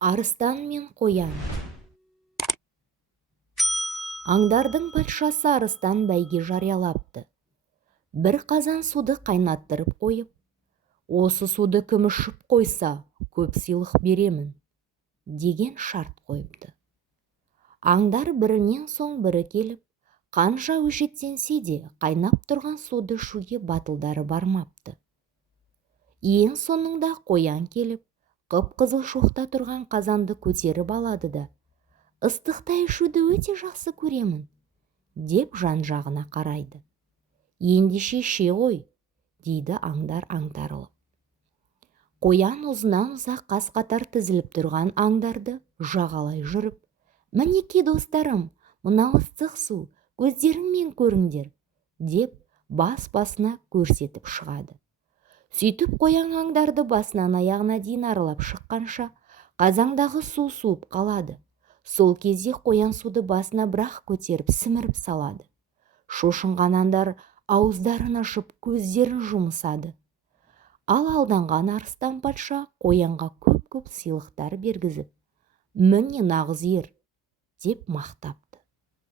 Арыстан мен қоян. Аңдардың патшасы арыстан бәйге жариялапты. Бір қазан суды қайнаттырып қойып, осы суды кім ішіп қойса, көп сыйлық беремін, деген шарт қойыпты. Аңдар бірінен соң бірі келіп, қанша өжеттенсе де қайнап тұрған суды ішуге батылдары бармапты. Ең соңында қоян келіп, қып-қызыл шоқта тұрған қазанды көтеріп алады да, ыстықта ішуді өте жақсы көремін, деп жан-жағына қарайды. Ендеше ше ғой, дейді аңдар аңтарылып. Қоян ұзынан ұзақ қас-қатар тізіліп тұрған аңдарды жағалай жүріп, мінеки достарым, мынау ыстық су, көздеріңмен көріңдер, деп бас-басына көрсетіп шығады. Сөйтіп қоян аңдарды басынан аяғына дейін аралап шыққанша, қазандағы су суып қалады. Сол кезде қоян суды басына бірақ көтеріп сіміріп салады. Шошынған аңдар ауыздарын ашып көздерін жұмысады. Ал алданған арыстан патша қоянға көп-көп сыйлықтар бергізіп, «Міне нағыз ер» деп мақтап